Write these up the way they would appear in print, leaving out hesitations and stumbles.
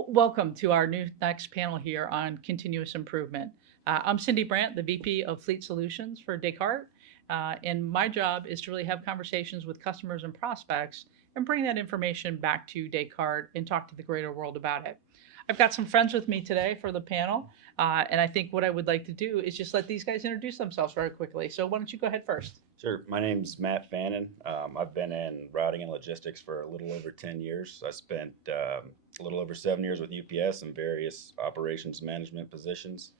Well, welcome to our next panel here on continuous improvement. I'm Cyndi Brandt, the VP of Fleet Solutions for Descartes, and my job is to really have conversations with customers and prospects and bring that information back to Descartes and talk to the greater world about it. I've got some friends with me today for the panel, and I think what I would like to do is just let these guys introduce themselves very quickly. So why don't you go ahead first? Sure. My name's Matt Fannon. I've been in routing and logistics for a little over 10 years. I spent a little over 7 years with UPS in various operations management positions.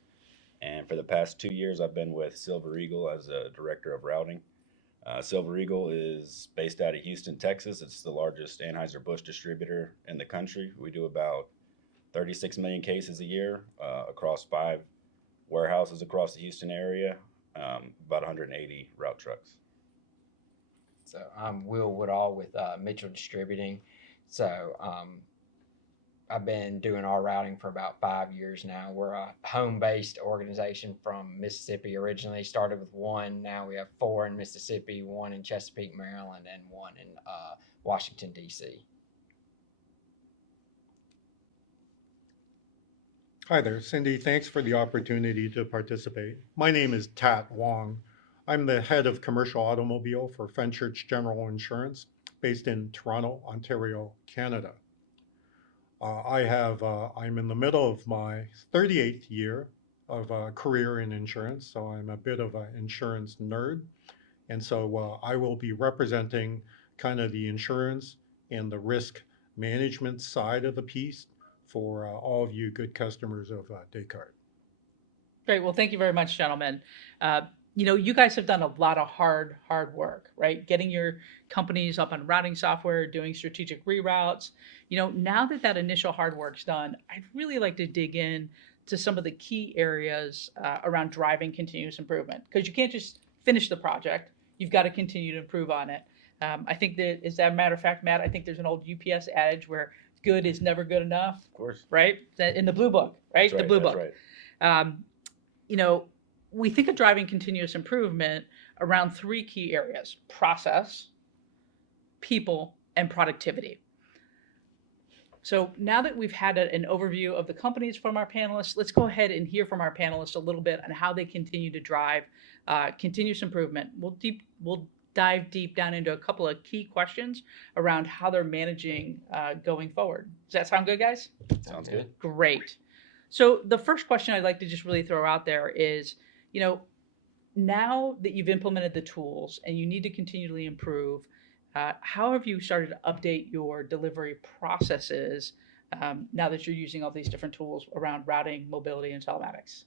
And for the past 2 years, I've been with Silver Eagle as a director of routing. Silver Eagle is based out of Houston, Texas. It's the largest Anheuser-Busch distributor in the country. We do about 36 million cases a year across 5 warehouses across the Houston area, about 180 route trucks. So I'm Will Woodall with Mitchell Distributing. So I've been doing our routing for about 5 years now. We're a home-based organization from Mississippi. Originally started with 1. Now we have 4 in Mississippi, 1 in Chesapeake, Maryland, and 1 in Washington, D.C. Hi there, Cyndi. Thanks for the opportunity to participate. My name is Tat Wong. I'm the head of commercial automobile for Fenchurch General Insurance, based in Toronto, Ontario, Canada. I'm in the middle of my 38th year of a career in insurance, so I'm a bit of an insurance nerd. And so I will be representing kind of the insurance and the risk management side of the piece for all of you good customers of Descartes. Great. Well, thank you very much, gentlemen. You guys have done a lot of hard work, right? Getting your companies up on routing software, doing strategic reroutes. Now that initial hard work's done, I'd really like to dig in to some of the key areas around driving continuous improvement, because you can't just finish the project. You've got to continue to improve on it. I think that, as a matter of fact, Matt, I think there's an old UPS adage where good is never good enough. Of course. Right? In the blue book, right? That's The blue that's book. Right. We think of driving continuous improvement around 3 key areas: process, people, and productivity. So now that we've had an overview of the companies from our panelists, let's go ahead and hear from our panelists a little bit on how they continue to drive continuous improvement. We'll dive deep down into a couple of key questions around how they're managing going forward. Does that sound good, guys? Sounds good. Great. So the first question I'd like to just really throw out there is, now that you've implemented the tools and you need to continually improve, how have you started to update your delivery processes now that you're using all these different tools around routing, mobility, and telematics?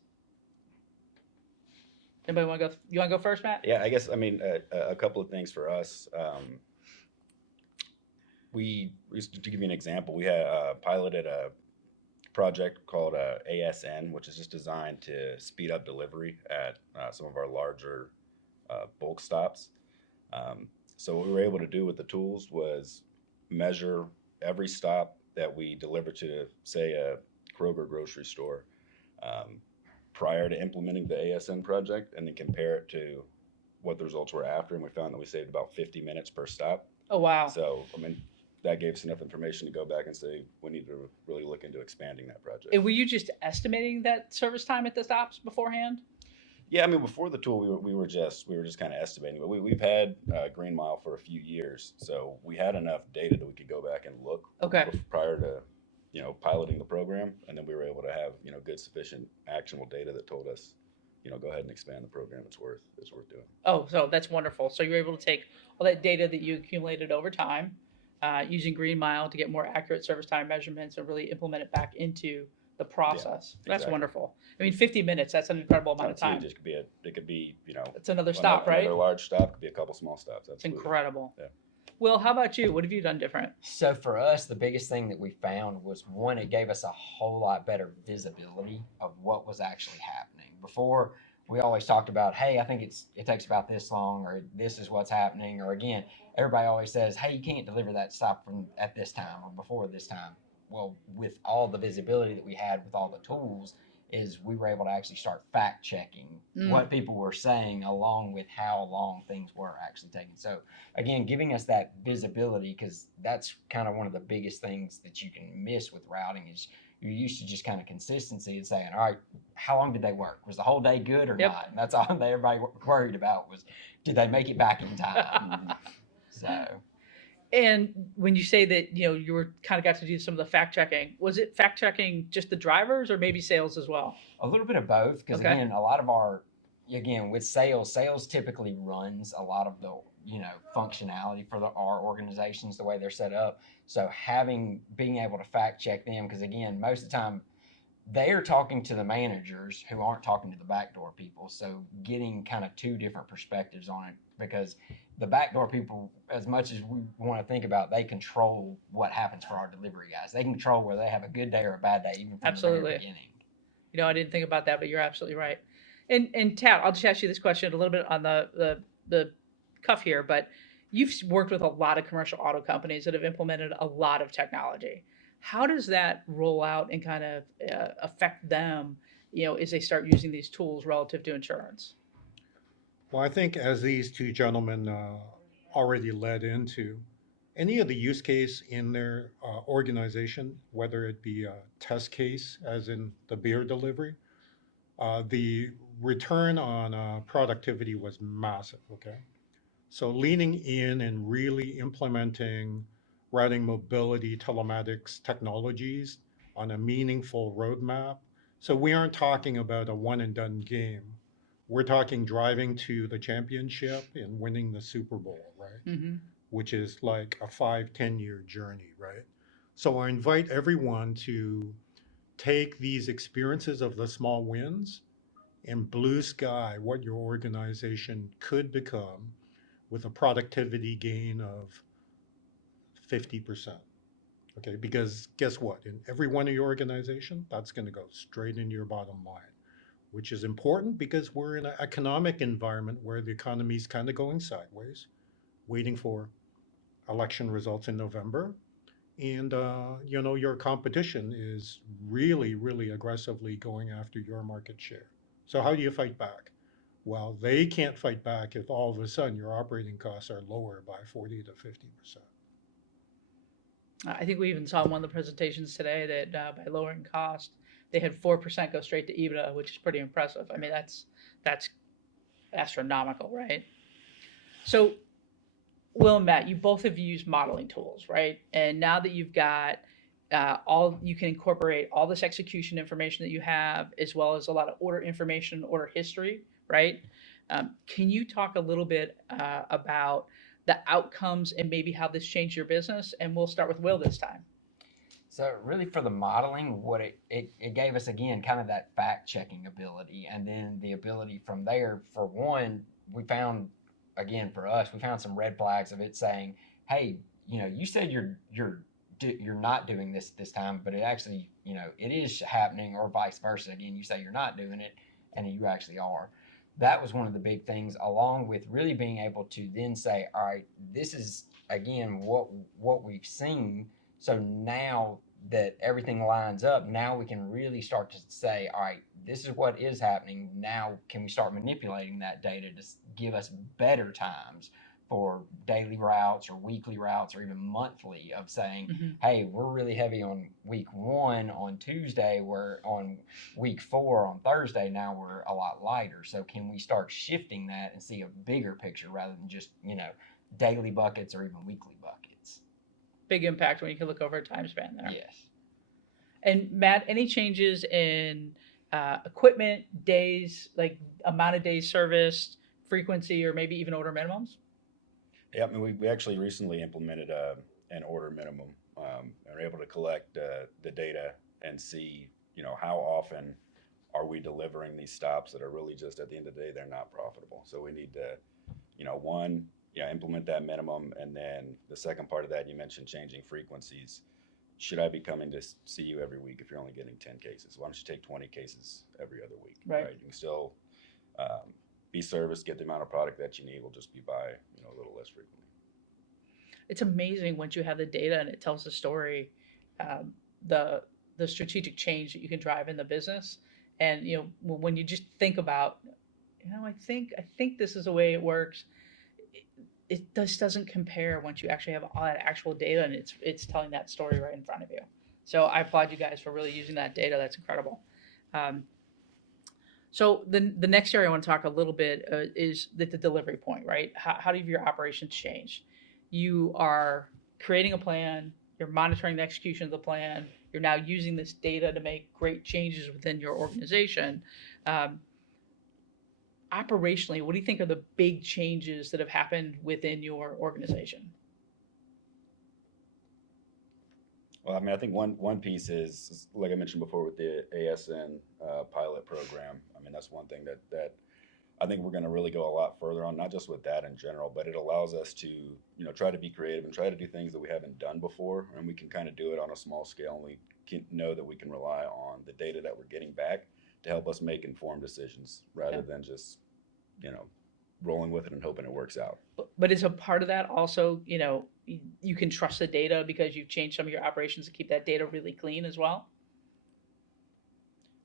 Anybody want to go? You want to go first, Matt? Yeah, I guess, a couple of things for us. To give you an example, we had piloted a project called ASN, which is just designed to speed up delivery at some of our larger bulk stops. So what we were able to do with the tools was measure every stop that we deliver to, say, a Kroger grocery store prior to implementing the ASN project, and then compare it to what the results were after, and we found that we saved about 50 minutes per stop. Oh, wow. So, that gave us enough information to go back and say we need to really look into expanding that project. And were you just estimating that service time at the stops beforehand? Yeah, before the tool, we were just kind of estimating, but we've had Green Mile for a few years, so we had enough data that we could go back and look prior to piloting the program, and then we were able to have good, sufficient, actionable data that told us go ahead and expand the program. It's worth doing. Oh, so that's wonderful. So you're able to take all that data that you accumulated over time, using Green Mile to get more accurate service time measurements and really implement it back into the process. Yeah, that's wonderful. 50 minutes, that's an incredible amount of time. It could be it's another stop, right? Another large stop, could be a couple small stops. It's incredible. Yeah. Will, how about you? What have you done different? So for us, the biggest thing that we found was, 1, it gave us a whole lot better visibility of what was actually happening. Before, we always talked about, hey, I think it takes about this long, or this is what's happening, or again, everybody always says, hey, you can't deliver that stop at this time or before this time. Well, with all the visibility that we had with all the tools, is we were able to actually start fact checking what people were saying, along with how long things were actually taking. So again, giving us that visibility, because that's kind of one of the biggest things that you can miss with routing, is you're used to just kind of consistency and saying, all right, how long did they work? Was the whole day good or Yep. not? And that's all everybody worried about was, did they make it back in time? So. And when you say that, you were kind of got to do some of the fact checking, was it fact checking just the drivers or maybe sales as well? A little bit of both, because Okay. again, a lot of with sales typically runs a lot of the, functionality for our organizations, the way they're set up. So being able to fact check them, because again, most of the time they're talking to the managers who aren't talking to the backdoor people. So getting kind of two different perspectives on it, because the backdoor people, as much as we want to think about, they control what happens for our delivery guys. They can control whether they have a good day or a bad day, even from Absolutely. the very beginning. I didn't think about that, but you're absolutely right. And Tat, I'll just ask you this question a little bit on the cuff here, but you've worked with a lot of commercial auto companies that have implemented a lot of technology. How does that roll out and kind of affect them, as they start using these tools relative to insurance? Well, I think as these two gentlemen already led into, any of the use case in their organization, whether it be a test case, as in the beer delivery, the return on productivity was massive, okay? So leaning in and really implementing routing mobility telematics technologies on a meaningful roadmap. So we aren't talking about a one and done game. We're talking driving to the championship and winning the Super Bowl, right? Mm-hmm. Which is like a 5-10 year journey, right? So I invite everyone to take these experiences of the small wins and blue sky what your organization could become with a productivity gain of 50%. Okay, because guess what? In every one of your organization, that's going to go straight into your bottom line, which is important because we're in an economic environment where the economy is kind of going sideways, waiting for election results in November. And, your competition is really, really aggressively going after your market share. So how do you fight back? Well, they can't fight back if all of a sudden your operating costs are lower by 40 to 50%. I think we even saw in one of the presentations today that by lowering cost, they had 4% go straight to EBITDA, which is pretty impressive. I mean, that's astronomical, right? So, Will and Matt, you both have used modeling tools, right? And now that you've got you can incorporate all this execution information that you have, as well as a lot of order information, order history, right? Can you talk a little bit about the outcomes and maybe how this changed your business? And we'll start with Will this time. So really for the modeling, what it gave us, again, kind of that fact checking ability. And then the ability from there, for one, we found, again, for us, we found some red flags of it saying, hey, you said you're not doing this time, but it actually, it is happening, or vice versa. Again, you say you're not doing it and you actually are. That was one of the big things, along with really being able to then say, all right, this is, again, what we've seen. So now that everything lines up, now we can really start to say, all right, this is what is happening. Now can we start manipulating that data to give us better times for daily routes or weekly routes or even monthly, of saying, hey, we're really heavy on week 1 on Tuesday, we're on week 4 on Thursday, now we're a lot lighter. So can we start shifting that and see a bigger picture rather than just, daily buckets or even weekly buckets? Big impact when you can look over a time span there. Yes. And Matt, any changes in equipment, days, like amount of days serviced, frequency, or maybe even order minimums? Yeah, I mean, we actually recently implemented an order minimum, and we're able to collect the data and see, how often are we delivering these stops that are really just, at the end of the day, they're not profitable. So we need to, one, implement that minimum. And then the second part of that, you mentioned changing frequencies. Should I be coming to see you every week if you're only getting 10 cases? Why don't you take 20 cases every other week? Right. You can still be serviced, get the amount of product that you need. Will just be by a little less frequently. It's amazing once you have the data and it tells the story, the strategic change that you can drive in the business. And when you just think about, I think this is the way it works. It just doesn't compare once you actually have all that actual data and it's telling that story right in front of you. So I applaud you guys for really using that data. That's incredible. Um, so the next area I want to talk a little bit is the delivery point, right? How do your operations change? You are creating a plan, you're monitoring the execution of the plan, you're now using this data to make great changes within your organization. Um, Operationally, what do you think are the big changes that have happened within your organization? Well, I mean, I think one piece is like I mentioned before with the ASN pilot program. I mean, that's one thing that I think we're going to really go a lot further on, not just with that in general, but it allows us to, try to be creative and try to do things that we haven't done before, and we can kind of do it on a small scale, and we can know that we can rely on the data that we're getting back to help us make informed decisions rather than just, rolling with it and hoping it works out. But is a part of that also, you can trust the data because you've changed some of your operations to keep that data really clean as well?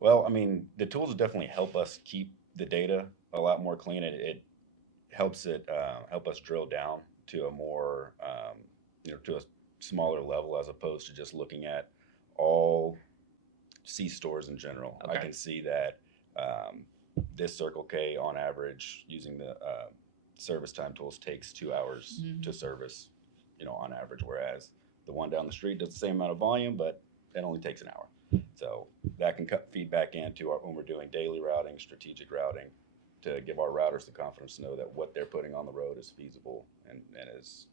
Well, I mean, the tools definitely help us keep the data a lot more clean. It helps help us drill down to a more, to a smaller level as opposed to just looking at all C stores in general. Okay. I can see that this Circle K on average using the service time tools takes 2 hours to service, on average, whereas the one down the street does the same amount of volume, but it only takes an hour. So that can feed back into when we're doing daily routing, strategic routing, to give our routers the confidence to know that what they're putting on the road is feasible and is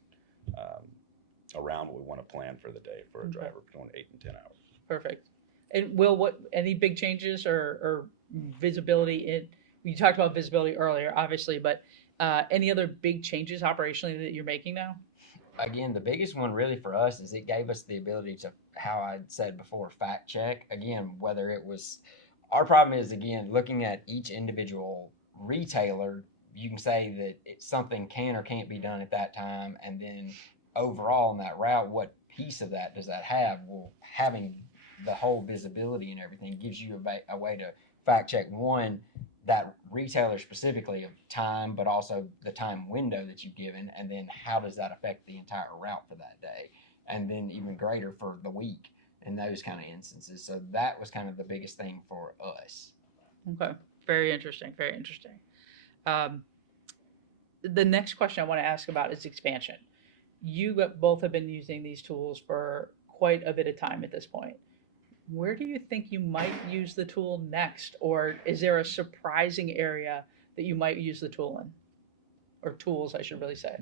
around what we want to plan for the day for a driver between 8 and 10 hours. Perfect. And Will, any big changes or visibility in? You talked about visibility earlier, obviously, but any other big changes operationally that you're making now? Again, the biggest one really for us is it gave us the ability to, how I said before, fact check. Again, whether it was, our problem is, again, looking at each individual retailer, you can say that something can or can't be done at that time, and then overall in that route, what piece of that does that have? Well, having the whole visibility and everything gives you a way to fact check, one, that retailer specifically of time, but also the time window that you've given, and then how does that affect the entire route for that day, and then even greater for the week in those kind of instances. So that was kind of the biggest thing for us. Okay, very interesting, very interesting. The next question I want to ask about is expansion. You both have been using these tools for quite a bit of time at this point. Where do you think you might use the tool next? Or is there a surprising area that you might use the tool in? Or tools, I should really say.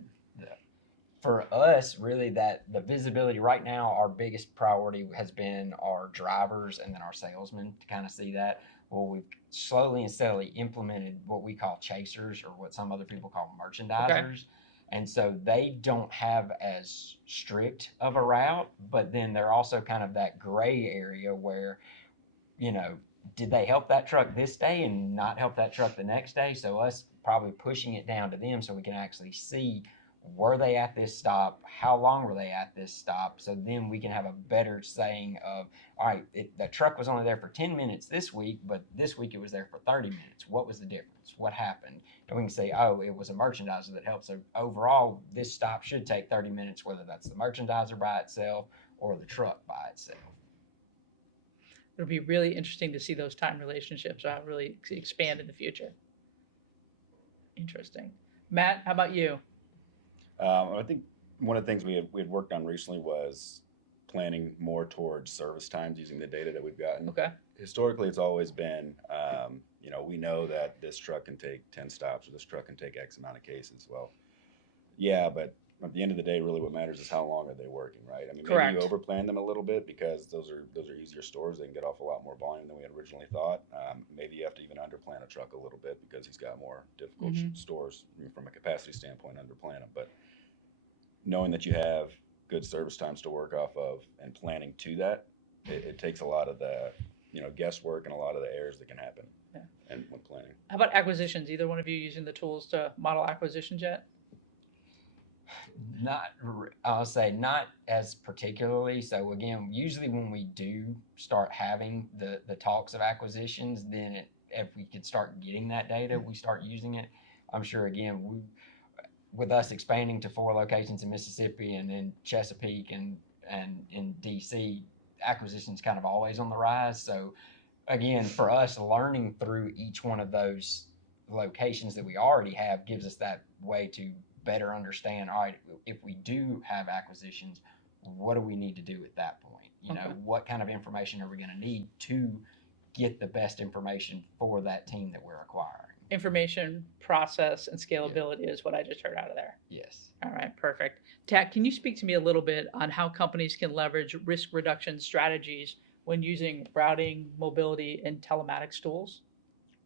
For us, really, that the visibility right now, our biggest priority has been our drivers and then our salesmen to kind of see that. Well, we've slowly and steadily implemented what we call chasers, or what some other people call merchandisers. Okay. And so they don't have as strict of a route, but then they're also kind of that gray area where, did they help that truck this day and not help that truck the next day? So us probably pushing it down to them so we can actually see, were they at this stop? How long were they at this stop? So then we can have a better saying of, all right, the truck was only there for 10 minutes this week, but this week it was there for 30 minutes. What was the difference? What happened? And we can say, oh, it was a merchandiser that helped. So overall, this stop should take 30 minutes, whether that's the merchandiser by itself or the truck by itself. It'll be really interesting to see those time relationships really expand in the future. Interesting. Matt, how about you? I think one of the things we had worked on recently was planning more towards service times using the data that we've gotten. Okay. Historically, it's always been, we know that this truck can take 10 stops or this truck can take X amount of cases. Well, yeah, but at the end of the day, really what matters is how long are they working, right? I mean, Correct. Maybe you overplan them a little bit because those are easier stores. They can get off a lot more volume than we had originally thought. Maybe you have to even underplan a truck a little bit because he's got more difficult stores from a capacity standpoint, underplan them. But knowing that you have good service times to work off of and planning to that, it takes a lot of the guesswork and a lot of the errors that can happen and when planning. How about acquisitions? Either one of you using the tools to model acquisitions yet? I'll say not as particularly. So again, usually when we do start having the talks of acquisitions, then if we could start getting that data, we start using it. I'm sure again, with us expanding to 4 locations in Mississippi and in Chesapeake and in DC, acquisition's kind of always on the rise. So again, for us, learning through each one of those locations that we already have gives us that way to better understand, all right, if we do have acquisitions, what do we need to do at that point? You know, what kind of information are we going to need to get the best information for that team that we're acquiring? Information, process, and scalability is what I just heard out of there. Yes. All right, perfect. Tat, can you speak to me a little bit on how companies can leverage risk reduction strategies when using routing, mobility, and telematics tools?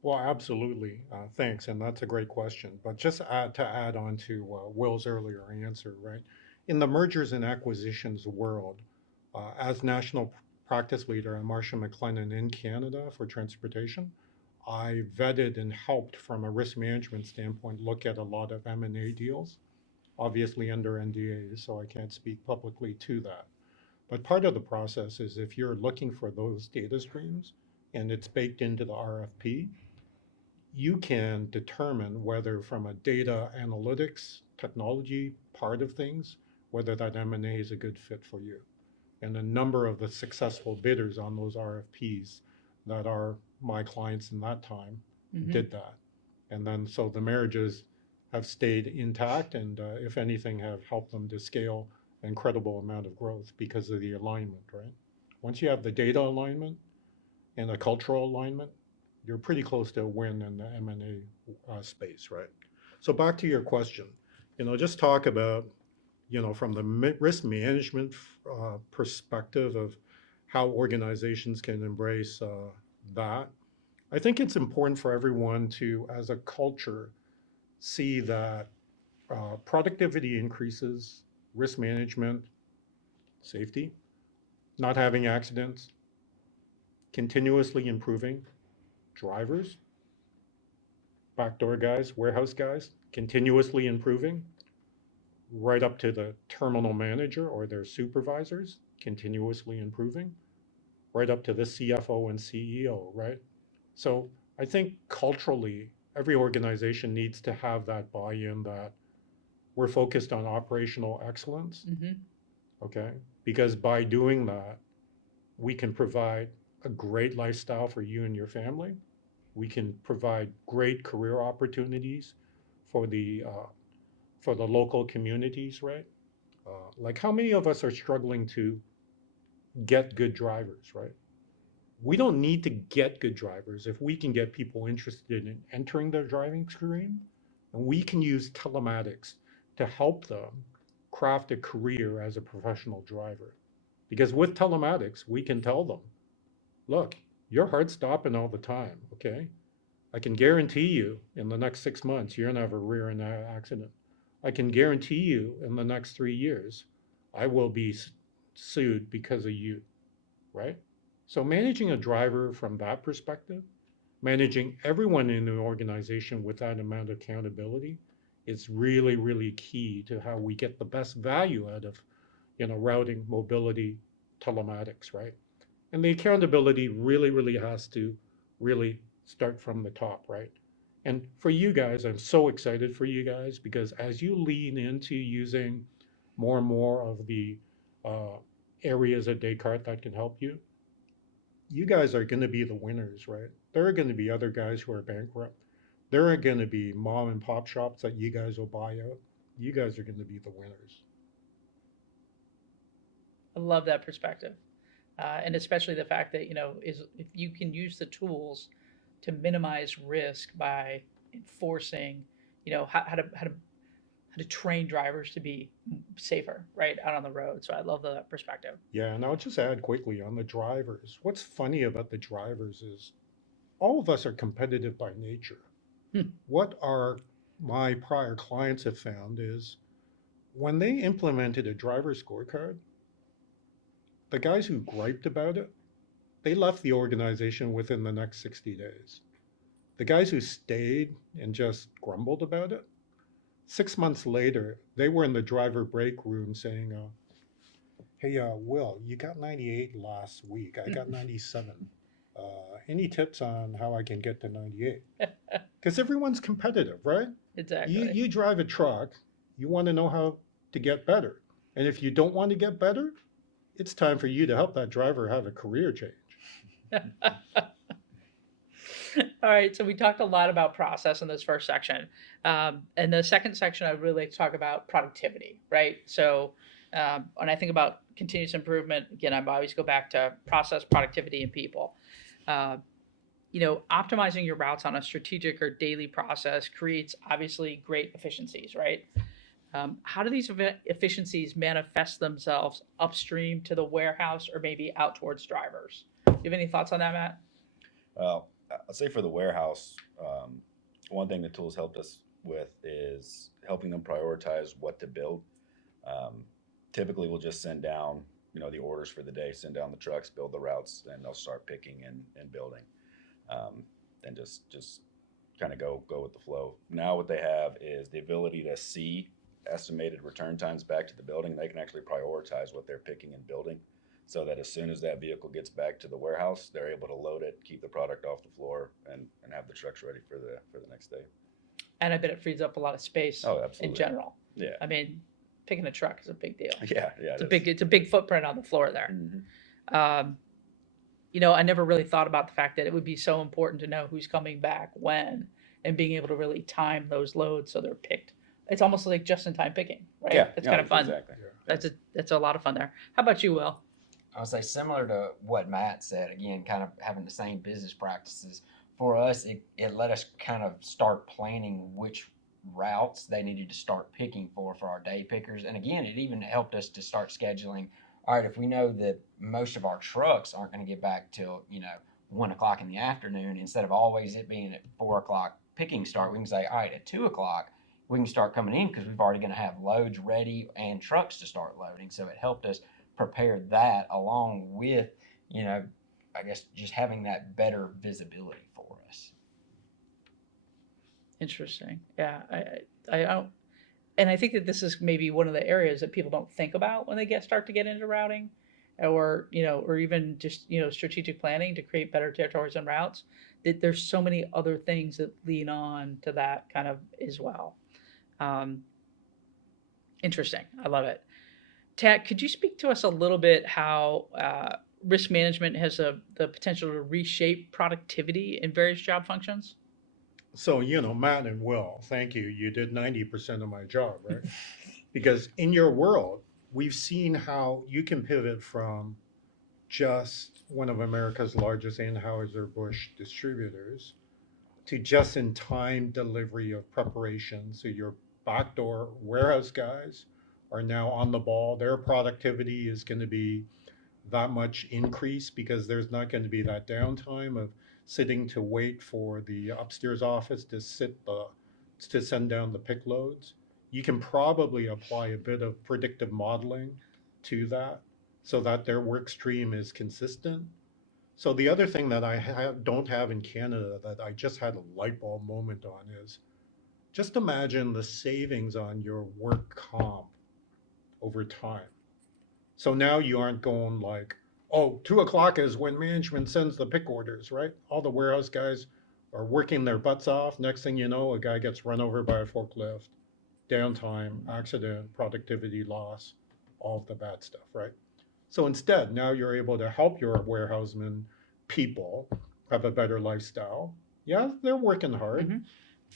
Well, absolutely. Thanks, and that's a great question. But just to add on to Will's earlier answer, right? In the mergers and acquisitions world, as national practice leader at Marsh & McLennan in Canada for transportation, I vetted and helped from a risk management standpoint look at a lot of M&A deals, obviously under NDAs, so I can't speak publicly to that. But part of the process is if you're looking for those data streams and it's baked into the RFP, you can determine whether from a data analytics technology part of things, whether that M&A is a good fit for you. And a number of the successful bidders on those RFPs that are my clients in that time did that. And then so the marriages have stayed intact and if anything have helped them to scale an incredible amount of growth because of the alignment, right? Once you have the data alignment and a cultural alignment, you're pretty close to a win in the M&A space, right? So back to your question, just talk about, from the risk management perspective of how organizations can embrace that. I think it's important for everyone to, as a culture, see that productivity increases, risk management, safety, not having accidents, continuously improving, drivers, backdoor guys, warehouse guys, continuously improving, right up to the terminal manager or their supervisors, continuously improving, right up to the CFO and CEO, right? So I think culturally, every organization needs to have that buy-in that we're focused on operational excellence, okay? Because by doing that, we can provide a great lifestyle for you and your family. We can provide great career opportunities for the local communities, right? Like how many of us are struggling to get good drivers, right? We don't need to get good drivers if we can get people interested in entering their driving screen, and we can use telematics to help them craft a career as a professional driver. Because with telematics, we can tell them, look, your heart's stopping all the time, okay? I can guarantee you in the next 6 months, you're gonna have a rear end accident. I can guarantee you in the next 3 years, I will be sued because of you, right? So managing a driver from that perspective, managing everyone in the organization with that amount of accountability is really, really key to how we get the best value out of, routing, mobility, telematics, right? And the accountability really, really has to really start from the top, right? And for you guys, I'm so excited for you guys because as you lean into using more and more of the areas at Descartes that can help you, you guys are going to be the winners, right? There are going to be other guys who are bankrupt. There are going to be mom and pop shops that you guys will buy out. You guys are going to be the winners. I love that perspective. And especially the fact that, if you can use the tools to minimize risk by enforcing, how to train drivers to be safer, right, out on the road. So I love that perspective. Yeah, and I'll just add quickly on the drivers. What's funny about the drivers is all of us are competitive by nature. What my prior clients have found is when they implemented a driver scorecard, the guys who griped about it, they left the organization within the next 60 days. The guys who stayed and just grumbled about it, 6 months later, they were in the driver break room saying, hey, Will, you got 98 last week. I got 97. Any tips on how I can get to 98? Because everyone's competitive, right? Exactly. You drive a truck, you want to know how to get better. And if you don't want to get better, it's time for you to help that driver have a career change. All right, so we talked a lot about process in this first section. In the second section, I'd really like to talk about productivity, right? So when I think about continuous improvement, again, I always go back to process, productivity, and people. Optimizing your routes on a strategic or daily process creates obviously great efficiencies, right? How do these efficiencies manifest themselves upstream to the warehouse or maybe out towards drivers? Do you have any thoughts on that, Matt? Well, I'd say for the warehouse, one thing the tools helped us with is helping them prioritize what to build. Typically, we'll just send down, the orders for the day, send down the trucks, build the routes, and they'll start picking and building, and just kind of go with the flow. Now, what they have is the ability to see estimated return times back to the building. They can actually prioritize what they're picking and building, so that as soon as that vehicle gets back to the warehouse, they're able to load it, keep the product off the floor, and have the trucks ready for the next day. And I bet it frees up a lot of space in general. Yeah. I mean, picking a truck is a big deal. Yeah. It's a big footprint on the floor there. Mm-hmm. I never really thought about the fact that it would be so important to know who's coming back when, and being able to really time those loads so they're picked. It's almost like just-in-time picking, right? Yeah, It's kind of fun. Exactly. That's a lot of fun there. How about you, Will? I would say similar to what Matt said, again, kind of having the same business practices. For us, it let us kind of start planning which routes they needed to start picking for our day pickers. And again, it even helped us to start scheduling. All right, if we know that most of our trucks aren't going to get back till 1 o'clock in the afternoon, instead of always it being at 4 o'clock picking start, we can say, all right, at 2 o'clock we can start coming in because we've already going to have loads ready and trucks to start loading. So it helped us prepare that, along with I guess just having that better visibility for us. Interesting. Yeah, I don't, and I think that this is maybe one of the areas that people don't think about when they start to get into routing, or even just strategic planning to create better territories and routes. That there's so many other things that lean on to that kind of as well. Interesting. I love it. Tat, could you speak to us a little bit how risk management has the potential to reshape productivity in various job functions? So, Matt and Will, thank you. You did 90% of my job, right? Because in your world, we've seen how you can pivot from just one of America's largest Anheuser-Busch distributors to just-in-time delivery of preparation. So your backdoor warehouse guys are now on the ball. Their productivity is going to be that much increase because there's not going to be that downtime of sitting to wait for the upstairs office to send down the pick loads. You can probably apply a bit of predictive modeling to that so that their work stream is consistent. So the other thing that I don't have in Canada that I just had a light bulb moment on is just imagine the savings on your work comp over time. So now you aren't going like, 2 o'clock is when management sends the pick orders, right? All the warehouse guys are working their butts off. Next thing you know, a guy gets run over by a forklift, downtime, accident, productivity loss, all of the bad stuff, right? So instead, now you're able to help your warehousemen people have a better lifestyle. Yeah, they're working hard,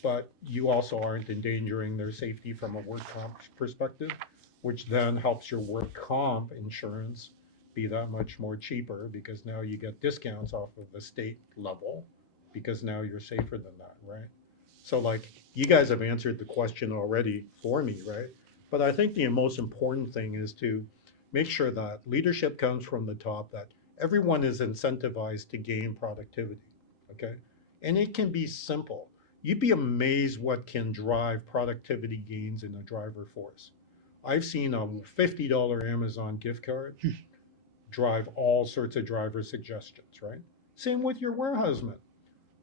but you also aren't endangering their safety from a work comp perspective, which then helps your work comp insurance be that much more cheaper because now you get discounts off of the state level because now you're safer than that, right? So like you guys have answered the question already for me, right? But I think the most important thing is to make sure that leadership comes from the top, that everyone is incentivized to gain productivity, okay? And it can be simple. You'd be amazed what can drive productivity gains in a driver force. I've seen a $50 Amazon gift card drive all sorts of driver suggestions, right? Same with your warehousemen.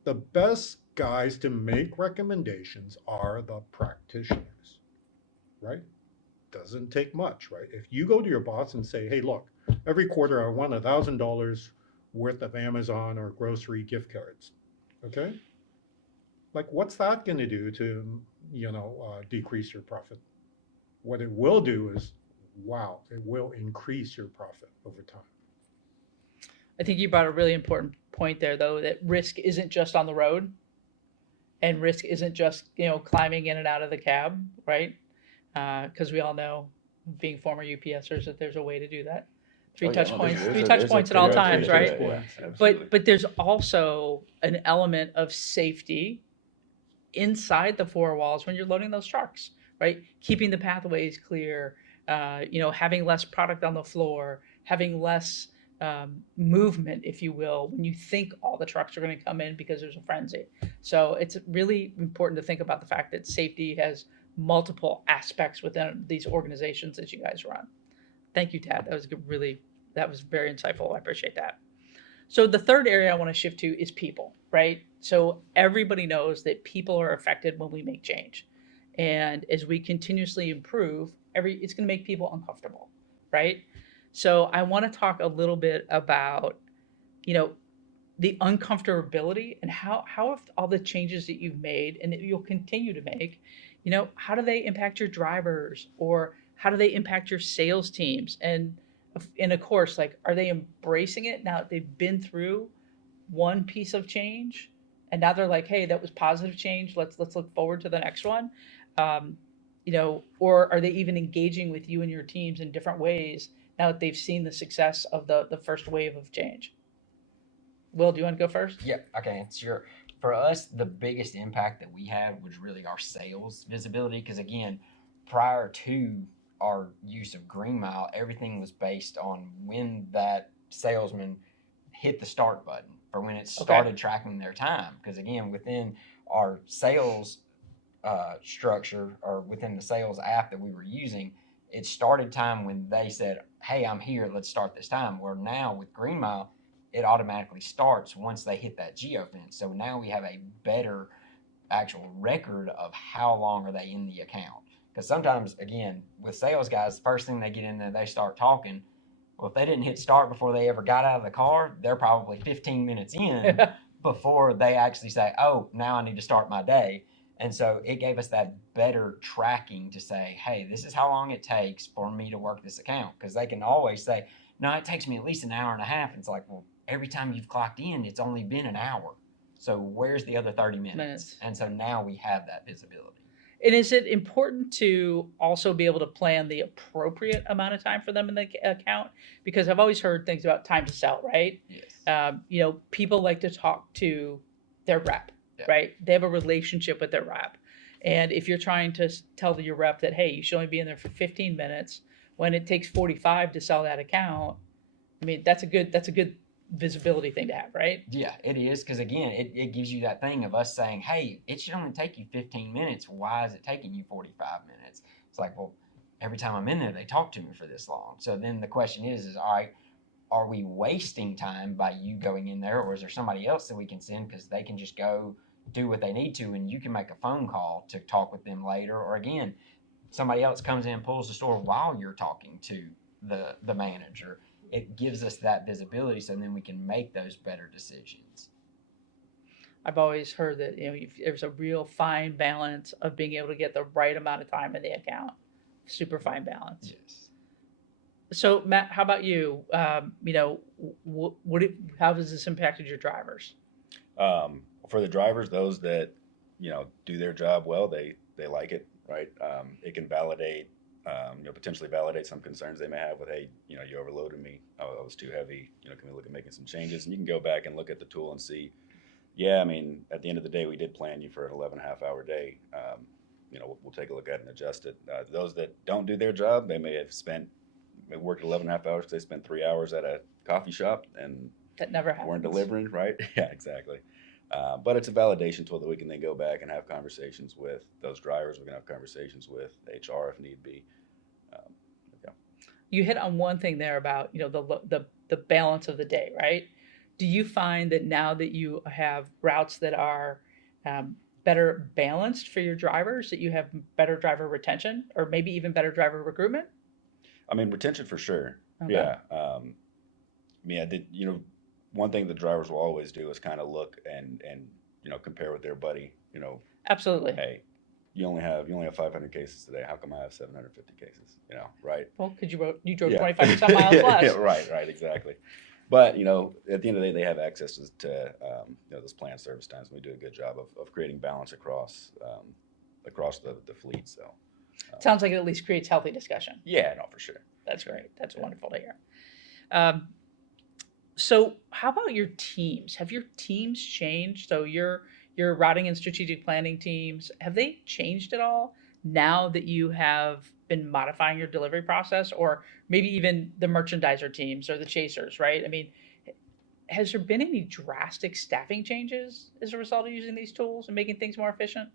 The best guys to make recommendations are the practitioners, right? Doesn't take much, right? If you go to your boss and say, hey, look, every quarter I want $1,000 worth of Amazon or grocery gift cards, okay? Like, what's that going to do to, decrease your profit? What it will do is wow, it will increase your profit over time. I think you brought a really important point there, though, that risk isn't just on the road, and risk isn't just climbing in and out of the cab, right? Because we all know, being former UPSers, that there's a way to do that. Three Oh, yeah, touch no, points, there's three a- touch there's a points at all clear way to times, do right? that, yeah, Points. absolutely. But there's also an element of safety inside the four walls when you're loading those trucks, right? Keeping the pathways clear, having less product on the floor, having less movement, if you will, when you think all the trucks are going to come in because there's a frenzy. So it's really important to think about the fact that safety has multiple aspects within these organizations that you guys run. Thank you, Tad. That was very insightful. I appreciate that. So the third area I want to shift to is people, right? So everybody knows that people are affected when we make change. And as we continuously improve, it's going to make people uncomfortable, right? So I want to talk a little bit about, you know, the uncomfortability and how have all the changes that you've made and that you'll continue to make, how do they impact your drivers, or how do they impact your sales teams? And of course, like, are they embracing it now that they've been through one piece of change, and now they're like, hey, that was positive change, let's look forward to the next one. um, or are they even engaging with you and your teams in different ways now that they've seen the success of the first wave of change? Will, do you want to go first? Yeah, I can answer. For us, the biggest impact that we had was really our sales visibility. Because again, prior to our use of Green Mile, everything was based on when that salesman hit the start button, for when it started tracking their time. Because again, within our sales structure, or within the sales app that we were using, it started time when they said, hey, I'm here, let's start this time. Where now with Green Mile, it automatically starts once they hit that geofence. So now we have a better actual record of how long are they in the account. Because sometimes, again, with sales guys, first thing they get in there, they start talking. Well, if they didn't hit start before they ever got out of the car, they're probably 15 minutes in before they actually say, oh, now I need to start my day. And so it gave us that better tracking to say, hey, this is how long it takes for me to work this account. Because they can always say, no, it takes me at least an hour and a half. And it's like, well, every time you've clocked in, it's only been an hour. So where's the other 30 minutes? And so now we have that visibility. And is it important to also be able to plan the appropriate amount of time for them in the account? Because I've always heard things about time to sell, right? Yes. People like to talk to their rep, right? They have a relationship with their rep. And if you're trying to tell your rep that, hey, you should only be in there for 15 minutes when it takes 45 to sell that account, I mean, that's a good visibility thing to have, right? Yeah, it is. Because again, it gives you that thing of us saying, hey, it should only take you 15 minutes. Why is it taking you 45 minutes? It's like, well, every time I'm in there, they talk to me for this long. So then the question is all right, are we wasting time by you going in there, or is there somebody else that we can send, because they can just go do what they need to, and you can make a phone call to talk with them later? Or again, somebody else comes in and pulls the store while you're talking to the manager. It gives us that visibility, so then we can make those better decisions. I've always heard that there's a real fine balance of being able to get the right amount of time in the account. Super fine balance. Yes. So Matt, how about you? How has this impacted your drivers? For the drivers, those that do their job well, they like it, right? It can validate, potentially validate some concerns they may have with, hey, you overloaded me. I was too heavy. Can we look at making some changes? And you can go back and look at the tool and see, yeah, I mean, at the end of the day, we did plan you for an 11.5-hour day. We'll take a look at it and adjust it. Those that don't do their job, they may have worked 11.5 hours because they spent 3 hours at a coffee shop and that never happens. Weren't delivering, right? Yeah, exactly. But it's a validation tool that we can then go back and have conversations with those drivers. We can have conversations with HR if need be. You hit on one thing there about the balance of the day, right? Do you find that now that you have routes that are better balanced for your drivers, that you have better driver retention, or maybe even better driver recruitment? I mean, retention for sure. Okay. Yeah. One thing the drivers will always do is kind of look and compare with their buddy. Absolutely. Hey, you only have 500 cases today. How come I have 750 cases? Right? Well, because you drove Yeah. 25% miles less. Yeah, right, exactly. But at the end of the day, they have access to those planned service times. We do a good job of creating balance across the fleet. So Sounds like it at least creates healthy discussion. yeah, no, for sure. That's great. That's wonderful to hear. So how about your teams? Have your teams changed? So your routing and strategic planning teams, have they changed at all now that you have been modifying your delivery process, or maybe even the merchandiser teams or the chasers, right? I mean, has there been any drastic staffing changes as a result of using these tools and making things more efficient?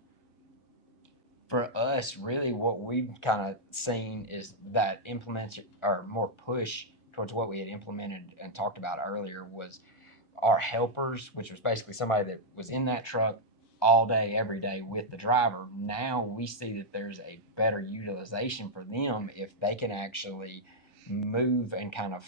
For us, really what we've kind of seen is that implements or more push towards what we had implemented and talked about earlier was our helpers, which was basically somebody that was in that truck all day, every day with the driver. Now we see that there's a better utilization for them if they can actually move and kind of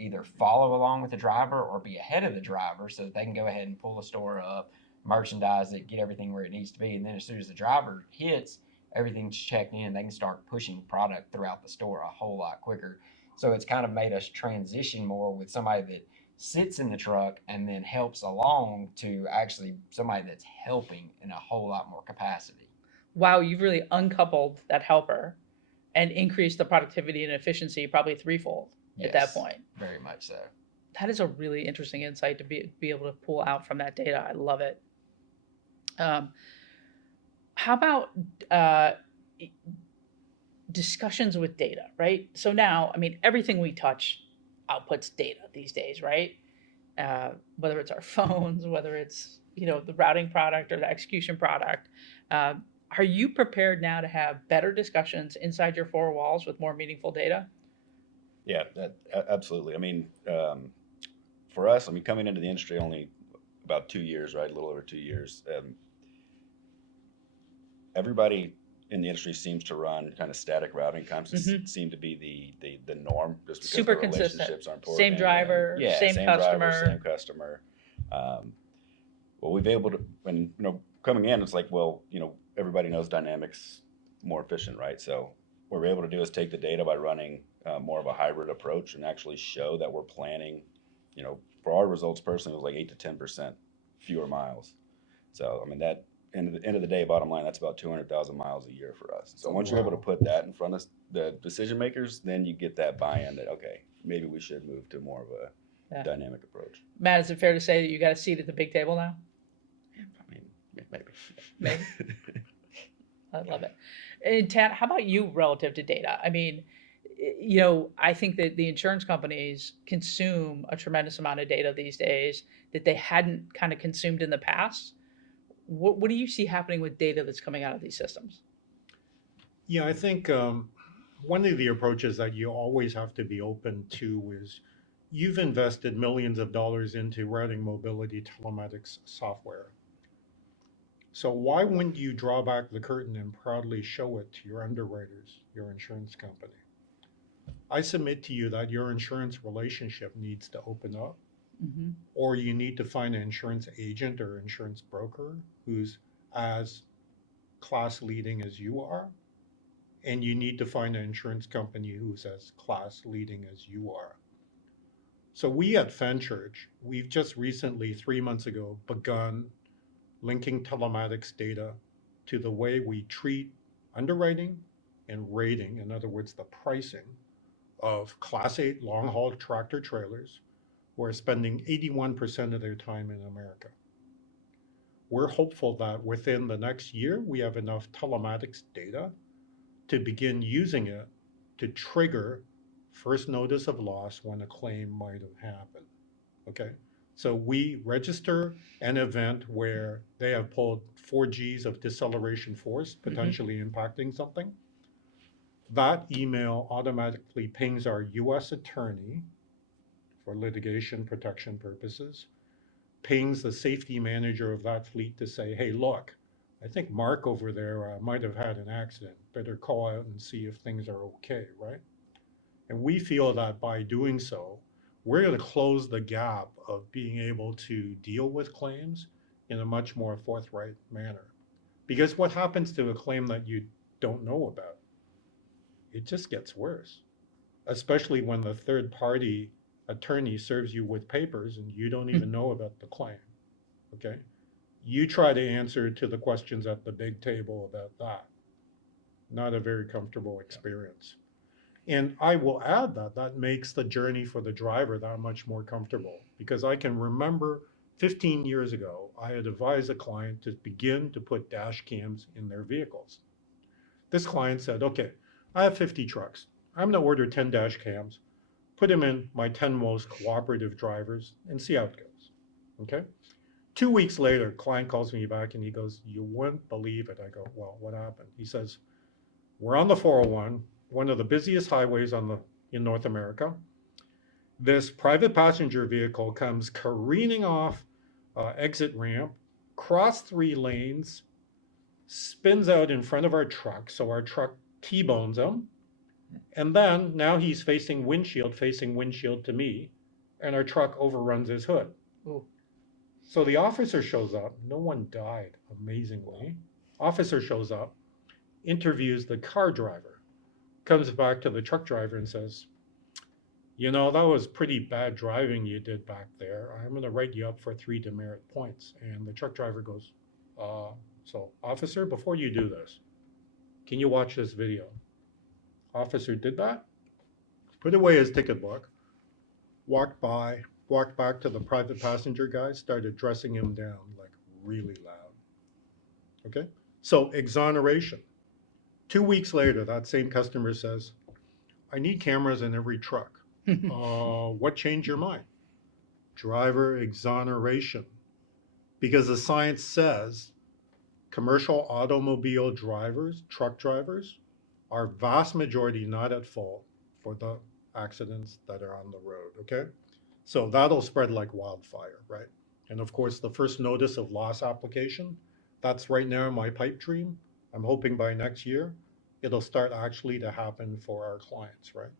either follow along with the driver or be ahead of the driver so that they can go ahead and pull the store up, merchandise it, get everything where it needs to be. And then as soon as the driver hits, everything's checked in, they can start pushing product throughout the store a whole lot quicker. So it's kind of made us transition more with somebody that sits in the truck and then helps along to actually somebody that's helping in a whole lot more capacity. Wow, you've really uncoupled that helper and increased the productivity and efficiency probably threefold at that Yes, point. very much so. That is a really interesting insight to be able to pull out from that data. I love it. How about discussions with data, right? So now, I mean, everything we touch outputs data these days, right? Whether it's our phones, whether it's the routing product or the execution product. Are you prepared now to have better discussions inside your four walls with more meaningful data? Yeah, absolutely. I mean, for us, coming into the industry only about 2 years, right? A little over 2 years. Everybody in the industry seems to run kind of static routing. Seem to be the norm, just because Super the consistent. relationships are important. Same driver, yeah, same customer. driver, same customer. Well, we've able to, when coming in, it's like, well, everybody knows dynamics more efficient, right? So what we're able to do is take the data by running more of a hybrid approach and actually show that we're planning. For our results personally, it was like 8 to 10% fewer miles. So that. And at the end of the day, bottom line, that's about 200,000 miles a year for us. So once you're able to put that in front of the decision makers, then you get that buy-in that, okay, maybe we should move to more of a dynamic approach. Matt, is it fair to say that you got a seat at the big table now? Maybe. Maybe. I love it. And Tat, how about you relative to data? I mean, I think that the insurance companies consume a tremendous amount of data these days that they hadn't kind of consumed in the past. What do you see happening with data that's coming out of these systems? Yeah, I think one of the approaches that you always have to be open to is you've invested millions of dollars into routing mobility telematics software. So why wouldn't you draw back the curtain and proudly show it to your underwriters, your insurance company? I submit to you that your insurance relationship needs to open up. Mm-hmm. Or you need to find an insurance agent or insurance broker who's as class leading as you are. And you need to find an insurance company who's as class leading as you are. So we at Fenchurch, we've just recently, 3 months ago, begun linking telematics data to the way we treat underwriting and rating, in other words, the pricing of Class 8 long-haul tractor trailers who are spending 81% of their time in America. We're hopeful that within the next year, we have enough telematics data to begin using it to trigger first notice of loss when a claim might have happened. Okay, so we register an event where they have pulled 4 Gs of deceleration force, potentially impacting something. That email automatically pings our US attorney for litigation protection purposes, pings the safety manager of that fleet to say, hey, look, I think Mark over there might have had an accident. Better call out and see if things are okay, right? And we feel that by doing so, we're going to close the gap of being able to deal with claims in a much more forthright manner. Because what happens to a claim that you don't know about? It just gets worse, especially when the third party attorney serves you with papers and you don't even know about the claim. Okay? You try to answer to the questions at the big table about that. Not a very comfortable experience. And I will add that that makes the journey for the driver that much more comfortable, because I can remember 15 years ago, I had advised a client to begin to put dash cams in their vehicles. This client said, okay, I have 50 trucks. I'm going to order 10 dash cams, put them in my 10 most cooperative drivers, and see how it goes. Okay? 2 weeks later, client calls me back and he goes, you wouldn't believe it. I go, well, what happened? He says, we're on the 401, one of the busiest highways in North America. This private passenger vehicle comes careening off exit ramp, cross 3 lanes, spins out in front of our truck, so our truck T-bones him, and then now he's facing windshield to me, and our truck overruns his hood. Ooh. So the officer shows up. No one died, amazingly. Officer shows up, interviews the car driver, comes back to the truck driver and says, you know, that was pretty bad driving you did back there. I'm going to write you up for 3 demerit points. And the truck driver goes, so officer, before you do this, can you watch this video? Officer did that, put away his ticket book, walked back to the private passenger guy, started dressing him down like really loud. Okay? So exoneration. 2 weeks later, that same customer says, I need cameras in every truck. What changed your mind? Driver exoneration. Because the science says commercial automobile drivers, truck drivers, are vast majority not at fault for the accidents that are on the road, okay? So that'll spread like wildfire, right? And of course, the first notice of loss application, that's right now my pipe dream. I'm hoping by next year, it'll start actually to happen for our clients, right?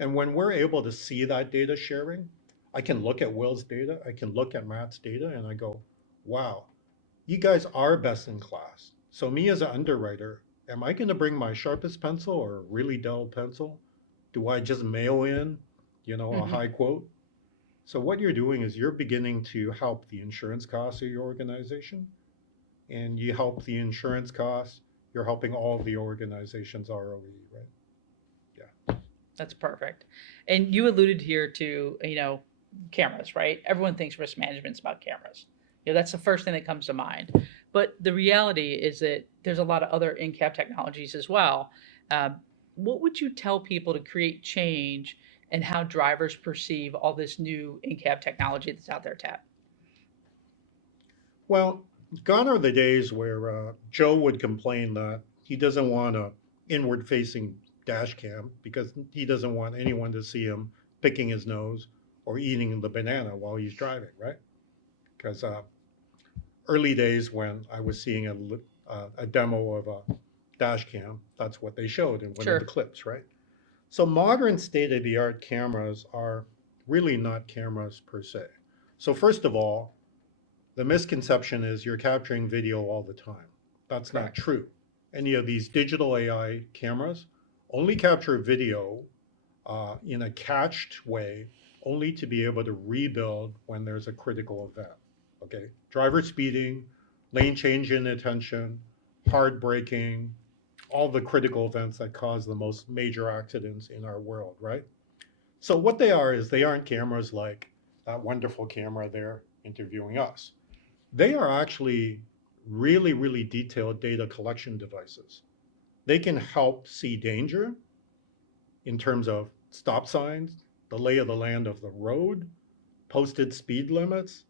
And when we're able to see that data sharing, I can look at Will's data, I can look at Matt's data, and I go, wow, you guys are best in class. So me as an underwriter, am I going to bring my sharpest pencil or a really dull pencil? Do I just mail in, a high quote? So what you're doing is you're beginning to help the insurance costs of your organization, and you help the insurance costs, you're helping all the organization's ROE, right? Yeah. That's perfect. And you alluded here to, cameras, right? Everyone thinks risk management's about cameras. That's the first thing that comes to mind. But the reality is that there's a lot of other in-cab technologies as well. What would you tell people to create change and how drivers perceive all this new in-cab technology that's out there, Tat? Well, gone are the days where Joe would complain that he doesn't want a inward-facing dash cam because he doesn't want anyone to see him picking his nose or eating the banana while he's driving, right? Because early days when I was seeing a demo of a dash cam, that's what they showed in one of the clips, right? So modern state-of-the-art cameras are really not cameras per se. So first of all, the misconception is you're capturing video all the time. That's not true. Any of these digital AI cameras only capture video in a cached way, only to be able to rebuild when there's a critical event. Okay, driver speeding, lane change inattention, hard braking, all the critical events that cause the most major accidents in our world, right? So what they are is they aren't cameras like that wonderful camera there interviewing us. They are actually really, really detailed data collection devices. They can help see danger in terms of stop signs, the lay of the land of the road, posted speed limits,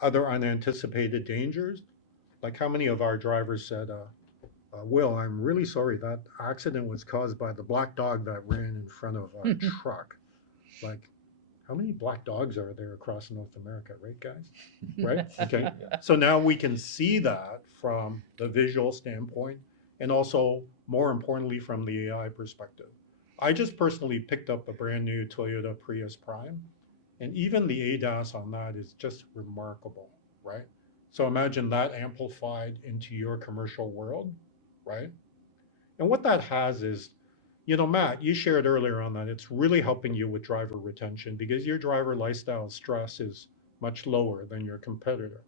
other unanticipated dangers. Like how many of our drivers said, Will, I'm really sorry, that accident was caused by the black dog that ran in front of our truck. Like, how many black dogs are there across North America, right, guys? Right? Okay. So now we can see that from the visual standpoint and also, more importantly, from the AI perspective. I just personally picked up a brand new Toyota Prius Prime, and even the ADAS on that is just remarkable, right? So imagine that amplified into your commercial world, right? And what that has is, Matt, you shared earlier on that it's really helping you with driver retention because your driver lifestyle stress is much lower than your competitor.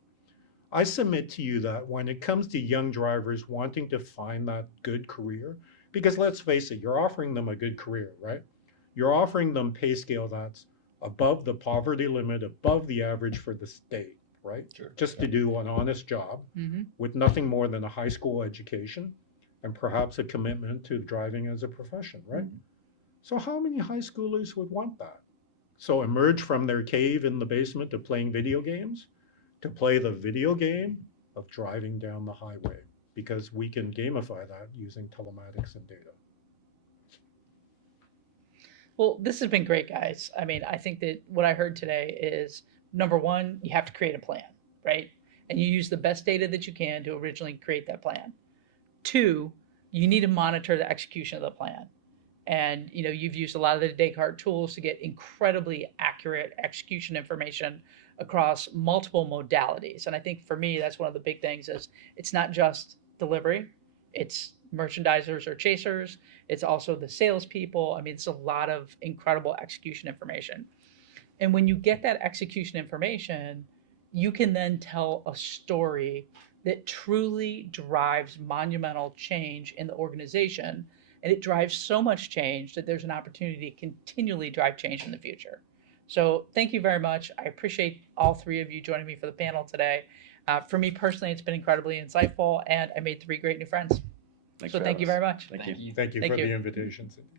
I submit to you that when it comes to young drivers wanting to find that good career, because let's face it, you're offering them a good career, right? You're offering them pay scale that's above the poverty limit, above the average for the state, right? Sure. Just to do an honest job with nothing more than a high school education and perhaps a commitment to driving as a profession, right? So how many high schoolers would want that? So emerge from their cave in the basement of playing video games to play the video game of driving down the highway, because we can gamify that using telematics and data. Well, this has been great, guys. I mean, I think that what I heard today is, number one, you have to create a plan, right? And you use the best data that you can to originally create that plan. Two, you need to monitor the execution of the plan. And you've used a lot of the Descartes tools to get incredibly accurate execution information across multiple modalities. And I think for me, that's one of the big things is it's not just delivery, it's merchandisers or chasers, it's also the salespeople. I mean, it's a lot of incredible execution information. And when you get that execution information, you can then tell a story that truly drives monumental change in the organization. And it drives so much change that there's an opportunity to continually drive change in the future. So thank you very much. I appreciate all three of you joining me for the panel today. For me personally, it's been incredibly insightful, and I made 3 great new friends. Thanks So for thank having you us. very much. Thank you. Thank you Thank for you. the invitation, Cyndi.